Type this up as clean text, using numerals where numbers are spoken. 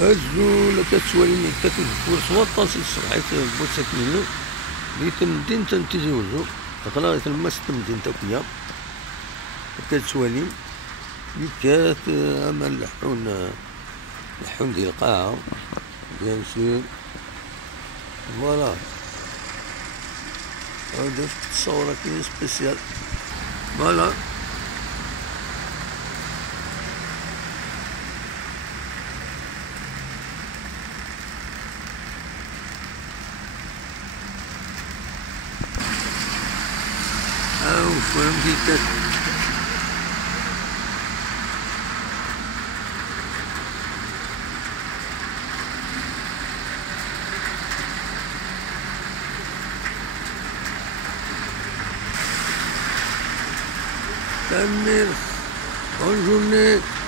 هازو كتسوالي كتنفور سوا طاسي الصباح بوسك منو تمدين تنتزوزو أقلا تلمس تمدين تاكيا كتسوالي كات أما اللحون ديال القاعة بيان سور فوالا هادا في التصورة كاين سبيسيال فوالا. فهمتي تنمير. Bonne journée.